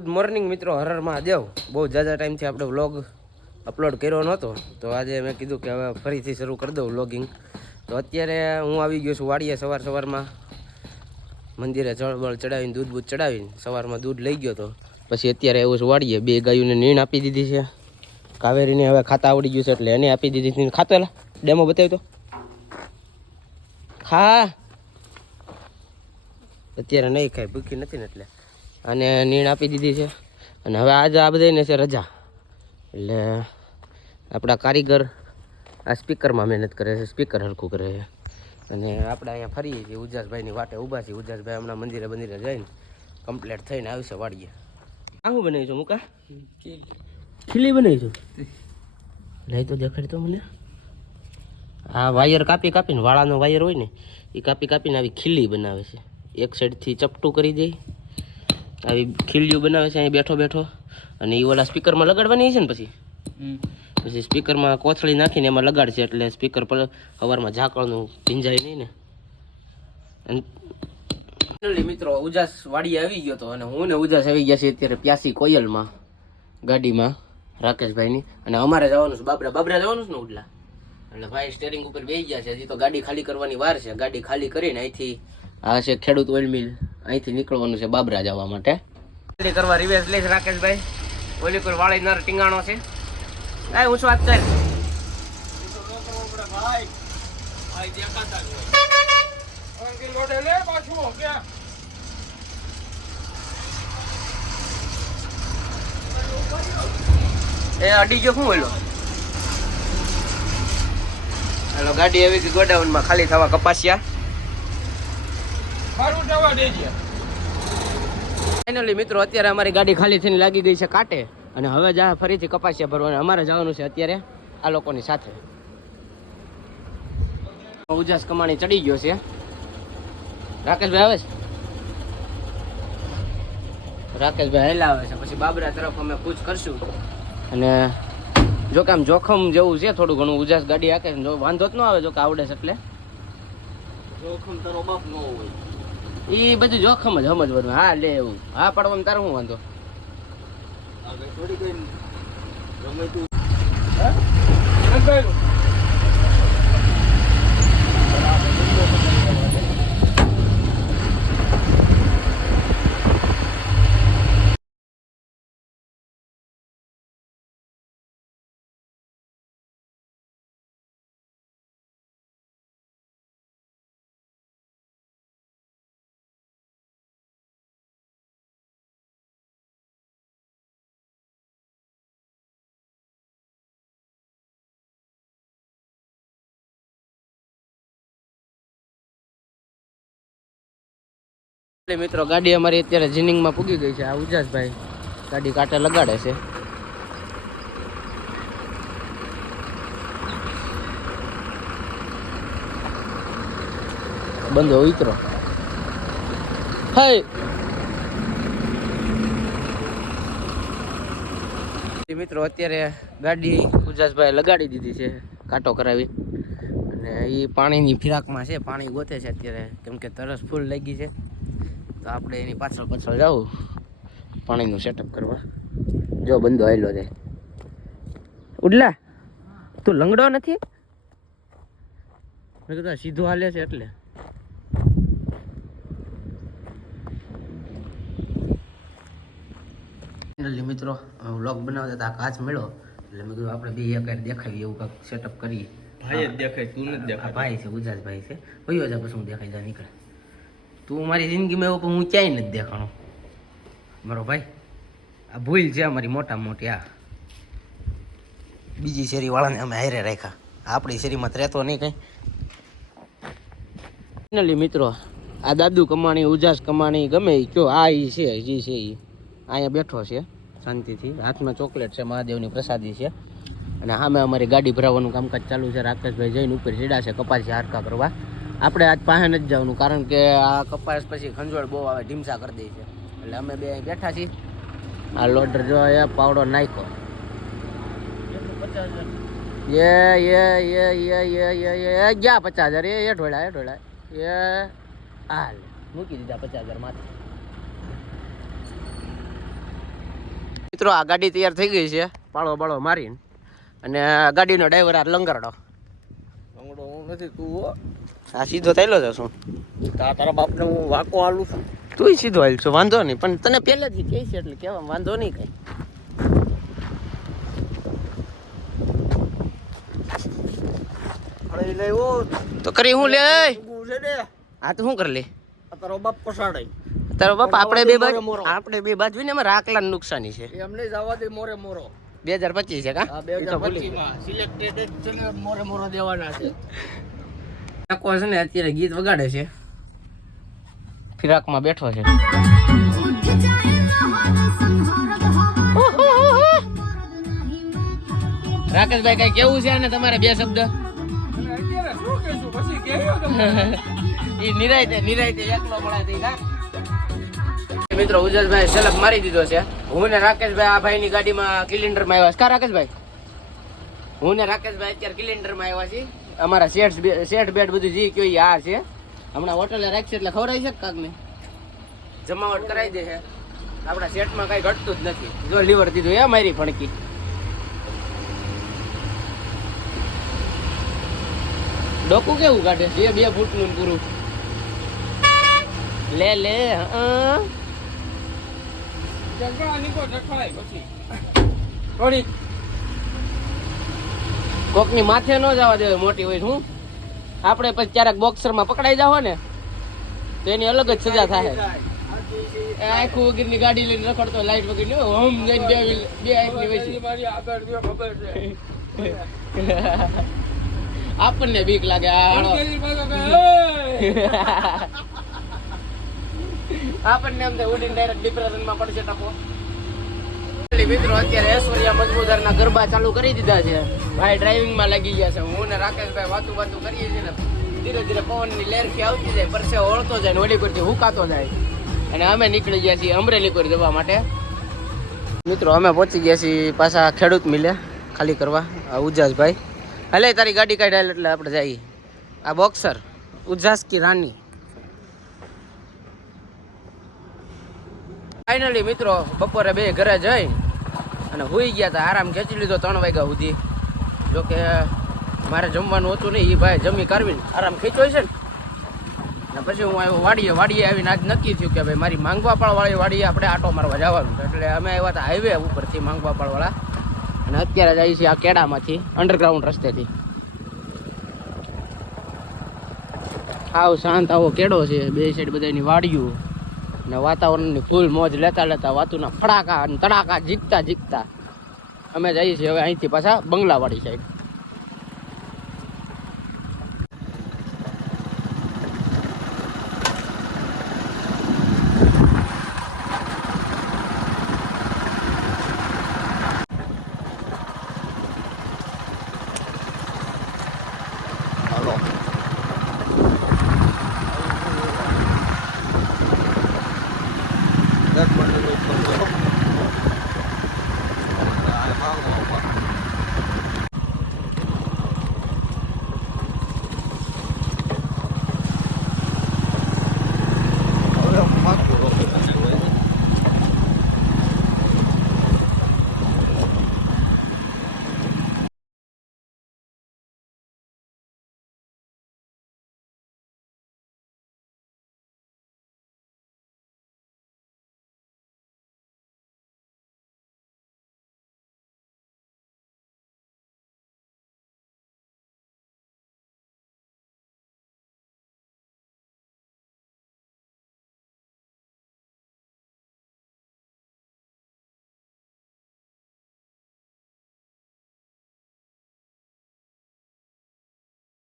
Good morning મિત્રો, હર મહાદેવ. બહુ ઝાઝા ટાઈમથી આપણે વ્લોગ અપલોડ કર્યો નહોતો, તો આજે મેં કીધું કે હવે ફરીથી શરૂ કરી દઉં વ્લોગિંગ. તો અત્યારે હું આવી ગયો છું વાડીએ. સવારમાં મંદિરે જળબળ ચડાવીને દૂધ ચડાવીને સવારમાં દૂધ લઈ ગયો. તો પછી અત્યારે આવ્યો છું વાડીએ. 2 ગાયોને નીણ આપી દીધી છે. કાવેરીને હવે ખાતા આવડી ગયું છે એટલે એને આપી દીધી. ખાતો એલા ડેમો બતાવ્યો તો ખા. અત્યારે નહીં ખાય, ભૂખી નથી ને એટલે અને નીણ આપી દીધી છે. અને હવે આજે આ બધાને છે રજા, એટલે આપણા કારીગર આ સ્પીકરમાં મહેનત કરે છે, સ્પીકર હરખું કરે છે. અને આપણે અહીંયા ફરીએ છીએ, ઉજાસભાઈની વાટે ઊભા છીએ. ઉજાસભાઈ હમણાં મંદિરે જઈને કમ્પ્લીટ થઈને આવશે વાડીએ. આ શું બનાવીશું મુકા? ખીલી બનાવીશું. નહીં તો દેખાડતો મને. આ વાયર કાપીને વાળાનો વાયર હોય ને એ કાપીને આવી ખીલી બનાવે છે. એક સાઈડથી ચપટું કરી દે, આવી ખીલીઓ બનાવે છે અહીં બેઠો. અને એ ઓલા સ્પીકરમાં લગાડવાની છે ને પછી સ્પીકરમાં કોથળી નાખીને એમાં લગાડશે, એટલે સ્પીકર પર સવારમાં ઝાકળનું ભીંજાય નહીં ને. અને મિત્રો ઉજાસ વાડી આવી ગયો હતો, અને હું ને ઉજાસ આવી ગયા છે અત્યારે પ્યાસી કોયલમાં ગાડીમાં રાકેશભાઈની. અને અમારે જવાનું છે બાબરા જવાનું છે ને ઉડલા, એટલે ભાઈ સ્ટેરિંગ ઉપર બેસી ગયા છે. હજી તો ગાડી ખાલી કરવાની વાર છે. ગાડી ખાલી કરીને અહીંથી આ છે ખેડૂત ઓઇલ મિલ, અહીંથી નીકળવાનું છે બાબરા જવા માટે. કરવા રિવેસ લે રાકેશભાઈ. ઓલી કોઈ વાળીનાર ટીંગાણો છે. હું શું વાત કર એ અડી ગયો શું બોલો. હાલો ગાડી આવી ગઈ ગોડાઉનમાં ખાલી થવા. કપાસિયા ફાઇનલી મિત્રો અત્યારે અમારી ગાડી ખાલી થઈને લાગી ગઈ છે કાંટે, અને હવે જા ફરીથી કપાસિયા ભરવાના. અમારે જવાનું છે અત્યારે આ લોકોની સાથે. ઉજાસ કમાણી ચડી ગયો છે. રાકેશભાઈ આવે છે, રાકેશભાઈ હેલા આવે છે. પછી બાબરા તરફ અમે કૂચ કરશું. અને જો કે આમ જોખમ જેવું છે થોડું ઘણું. ઉજાસ ગાડી હાકે જો વાંધો જ ન આવે, જો કે આવડે છે એટલે. જોખમ તારો બાપ ન હોય એ બધું જોખમ જ સમજવાનું. હા લે એવું હા પાડવામાં તારો શું વાંધો. મિત્રો ગાડી અમારી અત્યારે જીનિંગમાં પૂગી ગઈ છે. આ ઉજાસભાઈ ગાડી કાંટે લગાડે છે. બંધો ઉતરો. હાય મિત્રો અત્યારે ગાડી ઉજાસભાઈ લગાડી દીધી છે કાંટો કરાવી. અને એ પાણીની ફિરાકમાં છે, પાણી ગોતે છે અત્યારે, કેમ કે તરસ ફૂલ લાગી છે. તો આપણે એની પાછળ જાવું પાણીનું સેટઅપ કરવા. જો બંધો આવેલો છે. ઉડલા તું લંગડો નથી? મેં કીધું સીધું હાલે છે એટલે. મિત્રો વ્લોગ બનાવતા હતા, કાચ મળ્યો એટલે મેં કીધું આપણે બે એક દેખાવી એવું કાંઈક સેટઅપ કરીએ. ભાઈ જ દેખાય, તું નથી દેખાય. ભાઈ છે ઉજાસભાઈ છે. વયો જા પછી હું દેખાઈ જા નીકળે. તું મારી જિંદગીમાં એવું પણ હું ક્યાંય નથી દેખાણો મારો ભાઈ. આ ભૂલ છે અમારી મોટામાં મોટી. આ બીજી શેરીવાળાને અમે હારે રાખ્યા, આપણી શેરીમાં રહેતો નહીં કંઈ. ફાઇનલી મિત્રો આ દાદુ કમાણી ઉજાસ કમાણી ગમે એ કયો, આ એ છે જે છે એ અહીંયા બેઠો છે શાંતિથી. હાથમાં ચોકલેટ છે, મહાદેવની પ્રસાદી છે. અને સામે અમારી ગાડી ભરાવાનું કામકાજ ચાલુ છે. રાકેશભાઈ જઈને ઉપર સીડા છે કપાસી હારકા કરવા. આપણે આજ પાસે નથી જવાનું, કારણ કે આ કપાસ પછી ખંજોળ બહુ આવે, ઢીમસા કરી દે છે. એટલે અમે બે બેઠા છીએ. આ લોડર જો એ પાવડો નાખ્યો. ગયા 50,000 એ ઢોળા એ હાલ મૂકી દીધા 50,000 માથે. મિત્રો આ ગાડી તૈયાર થઈ ગઈ છે પાળો બાળો મારીને અને ગાડીનો ડ્રાઈવર આ લંગરડો હું નથી તું આ સીધો થયેલો છે શું તારા બાપને હું વાકો આલું છું તું સીધો હાલ છો વાંધો નહીં પણ તને પહેલેથી કહે છે એટલે કહેવા વાંધો નહીં કઈ અરે લેવો તો કરી હું લે છે ને હા તો શું કરી લે તારો બાપ પસાડાય તારો બાપ આપણે બે બાજુ મોરે. ને એમાં રાખલાની નુકસાની છે એમને જવા દે મોરે મોરો 2025 છે કા આ 2025 માં સિલેક્ટેડ છે ને મોરે મોરો દેવાના છે કાકો છે ને અત્યારે ગીત વગાડે છે ફિરાકમાં બેઠો છે રાકેશભાઈ કઈ કેવું છે અને તમારે બે શબ્દ ઈ નિરાયતે એકલો મળે છે કા મિત્રો ઉજલભાઈ સલગ મારી દીધો છે હું ને રાકેશભાઈ આ ભાઈની ગાડીમાં કિલિન્ડરમાં આવ્યા છે કા રાકેશભાઈ હું ને રાકેશભાઈ અત્યારે કિલિન્ડરમાં આવ્યા છીએ અમારા શેઠ બેડ બધું જે કયો આ છે હમણાં હોટલે રાખશે એટલે ખવડાવી છે કાક ને જમાવટ કરાવી દે છે આપણા શેઠમાં કઈ ઘટતું જ નથી જો લીવર દીધું એ મારી ફણકી ડોકું કેવું કાઢે છે 2 ફૂટનું પૂરું લે લે કોકની માથે ન જવા દે મોટી હોય શું આપણે પછી ક્યારેક બોક્સરમાં પકડાઈ જાવ ને તો એની અલગ જ સજા થાય આખું વગરની ગાડી લઈને રખડતો લાઈટ વગર હોમ જઈને બે આંખની વચ્ચે આપણને બીક લાગે આપણને એમ થાય ઉડીને ડાયરેક્ટ ડિપ્રેશનમાં પડશે ટકો મિત્રો અત્યારે ઐશ્વર્યા મજમુદારના ગરબા ચાલુ કરી દીધા છે ભાઈ ડ્રાઇવિંગમાં લાગી ગયા છે હું ને રાકેશભાઈ વાતું કરીએ છીએ ને ધીરે ધીરે પવનની લહેરખી આવતી જાય પરસે ઓળતો જાય ને વળી પરથી હુકાતો જાય અને અમે નીકળી ગયા છીએ અમરેલી પર જવા માટે મિત્રો અમે પહોંચી ગયા છીએ પાછા ખેડૂત મિલે ખાલી કરવા ઉજાસભાઈ હલે તારી ગાડી કાઢાય એટલે આપણે જઈએ આ બોક્સર ઉજાસ કી રાની ફાઇનલી મિત્રો બપોરે 2 ઘરે જઈ અને હુઈ ગયા હતા આરામ ખેંચી લીધો 3 વાગ્યા સુધી જોકે મારે જમવાનું હતું નહીં એ ભાઈ જમી કાઢવીને આરામ ખેંચ્યો છે ને પછી હું આવ્યો વાડીએ આવીને આજ નક્કી થયું કે ભાઈ મારી માંગવાપાળવાળી વાડીએ આપણે આટો મારવા જવાનું એટલે અમે આવ્યા હતા હાઈવે ઉપરથી માંગવાપાળવાળા અને અત્યારે જઈએ છીએ આ કેડામાંથી અંડરગ્રાઉન્ડ રસ્તેથી આવ શાંત આવો કેડો છે બે સાઈડ બધાની વાડીઓ ને વાતાવરણની ફૂલ મોજ લેતા વાતુના ફડાકા અને તડાકા જીકતા અમે જઈએ છીએ હવે અહીંથી પાછા બંગલાવાડી સાઈડ